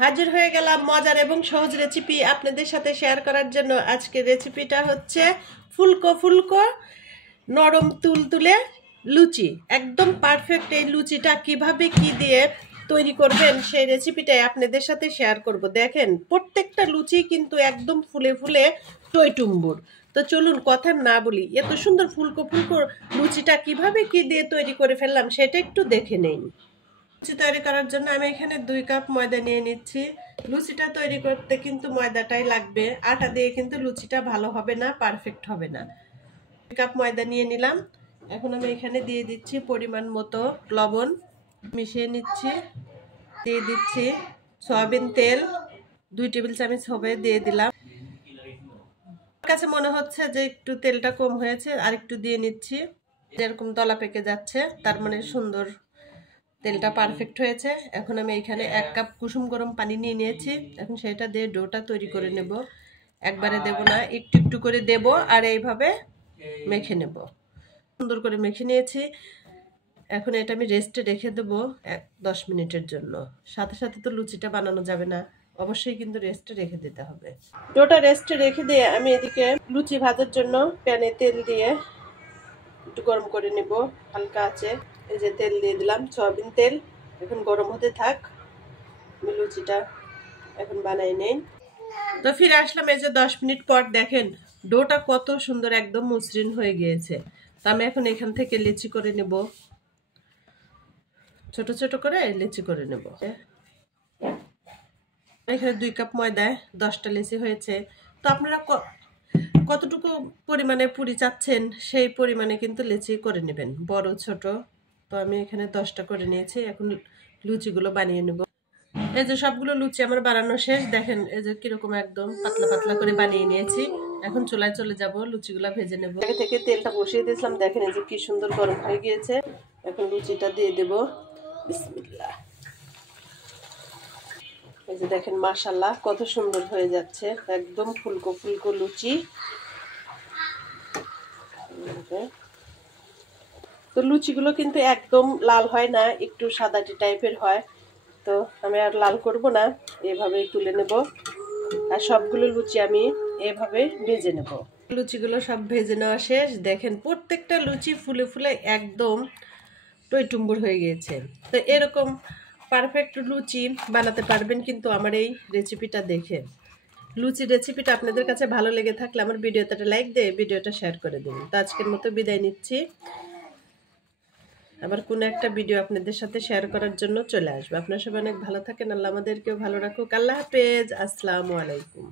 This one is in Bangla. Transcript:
হাজির হয়ে গেলাম মজার এবং সহজ রেসিপি আপনাদের সাথে শেয়ার করার জন্য। আজকের রেসিপিটা হচ্ছে ফুলকো ফুলকো নরম তুলতুলে লুচি। একদম পারফেক্ট এই লুচিটা কিভাবে কি দিয়ে তৈরি করবেন সেই রেসিপিটাই আপনাদের সাথে শেয়ার করব। দেখেন প্রত্যেকটা লুচি কিন্তু একদম ফুলে ফুলে টইটুম্বুর। তো চলুন কথা না বলি, এত সুন্দর ফুলকো ফুলকো লুচিটা কিভাবে কি দিয়ে তৈরি করে ফেললাম সেটা একটু দেখে নেই। লুচি তৈরি করার জন্য আমি এখানে 2 কাপ ময়দা নিয়ে নিচ্ছি। লুচিটা তৈরি করতে কিন্তু ময়দাটাই লাগবে, আটা দিয়ে কিন্তু লুচিটা ভালো হবে না, পারফেক্ট হবে না। 2 কাপ ময়দা নিয়ে নিলাম। এখন আমি এখানে দিয়ে দিচ্ছি পরিমাণ মতো লবণ, মিশিয়ে নিচ্ছি। দিয়ে দিচ্ছি সয়াবিন তেল 2 টেবিল চামচ হবে, দিয়ে দিলাম। আমার কাছে মনে হচ্ছে যে একটু তেলটা কম হয়েছে, আর একটু দিয়ে নিচ্ছি। যেরকম দলা পেকে যাচ্ছে তার মানে সুন্দর, তেলটা পারফেক্ট হয়েছে। এখন আমি এখানে 1 কাপ কুসুম গরম পানি নিয়ে নিয়েছি। এখন সেটা দিয়ে ডোটা তৈরি করে নেব। একবারে দেব না, একটু একটু করে দেব আর এইভাবে মেখে নেব। সুন্দর করে মেখে নিয়েছি। এখন এটা আমি রেস্টে রেখে দেবো 10 মিনিটের জন্য। সাথে সাথে তো লুচিটা বানানো যাবে না, অবশ্যই কিন্তু রেস্টে রেখে দিতে হবে। ডোটা রেস্টে রেখে দিয়ে আমি এদিকে লুচি ভাজার জন্য প্যানে তেল দিয়ে একটু গরম করে নেব হালকা আছে। এই যে তেল দিয়ে দিলাম, সয়াবিন তেল। এখন গরম হতে থাক, আমি লুচিটা এখন বানাই নেই। তো ফিরে আসলাম এই যে 10 মিনিট পর। দেখেন ডোটা কত সুন্দর একদম মসৃণ হয়ে গিয়েছে। তো আমি এখন এখান থেকে লিচি করে নেব, ছোট ছোট করে লিচি করে নেব। এখানে 2 কাপ ময়দায় 10টা লিচি হয়েছে। তো আপনারা কতটুকু পরিমাণে পুরি চাচ্ছেন সেই পরিমাণে কিন্তু লিচি করে নেবেন, বড় ছোট। তো আমি এখানে 10টা করে নিয়েছি। এখন লুচিগুলো বানিয়ে নেব। এই যে সবগুলো লুচি আমার বানানো শেষ। দেখেন এই যে কিরকম একদম পাতলা পাতলা করে বানিয়ে নিয়েছি। এখন চুলায় চলে যাব, লুচিগুলা ভেজে নেব। আগে থেকে তেলটা বসিয়ে দিয়েছিলাম, দেখেন এই যে কি সুন্দর গরম হয়ে গিয়েছে। এখন লুচিটা দিয়ে দেব। বিসমিল্লাহ। এই যে দেখেন মাশাআল্লাহ কত সুন্দর হয়ে যাচ্ছে, একদম ফুলকো ফুলকো লুচি। তো লুচিগুলো কিন্তু একদম লাল হয় না, একটু সাদাটি টাইপের হয়। তো আমি আর লাল করব না, এভাবে তুলে নেব। আর সবগুলো লুচি আমি এভাবে ভেজে নেব। লুচিগুলো সব ভেজে নেওয়া শেষ। দেখেন প্রত্যেকটা লুচি ফুলে ফুলে একদম টইটুম্বুর হয়ে গিয়েছে। তো এরকম পারফেক্ট লুচি বানাতে পারবেন কিন্তু আমার এই রেসিপিটা দেখে। লুচি রেসিপিটা আপনাদের কাছে ভালো লেগে থাকলে আমার ভিডিওতে লাইক দিয়ে ভিডিওটা শেয়ার করে দিন। তো আজকের মতো বিদায় নিচ্ছি, আবার কোনো একটা ভিডিও আপনাদের সাথে শেয়ার করার জন্য চলে আসবে। আপনারা সবাই অনেক ভালো থাকেন, আল্লাহ আমাদেরকেও ভালো রাখুক। আল্লাহ হাফেজ, আসসালামু আলাইকুম।